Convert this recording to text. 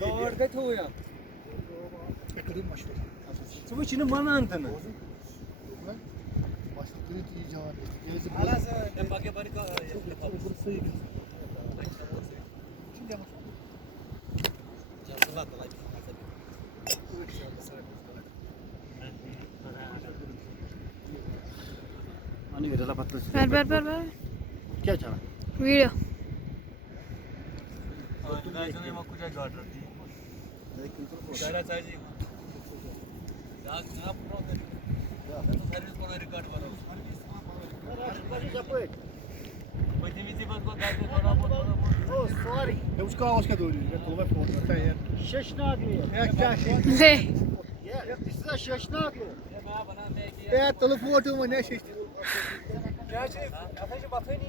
Doğru da o ya. Kırım maşveri. Su içine manantını. Başlıkları iyi cevap verdi. Alas pakai bari ka. Burası iyi. Şimdi ama. Jangan lagi. Ani verala patlı. Ver. क्या चला? Video. Guys, ini mau kuda order di. Cara saja. Jangan pro कर. Service को record करो. Bagaimana bas को guys थोड़ा बहुत. Oh, sorry. Ya उसका आवाज क्या दो रही है? कोई फोन करता है यार. Şaşnak ya. Ya क्या şey? Ne? Ya size şaşnak mı? ये मैं बनाते हैं कि Ya telefon mu ne şey? Gerçi, afacı bakayım.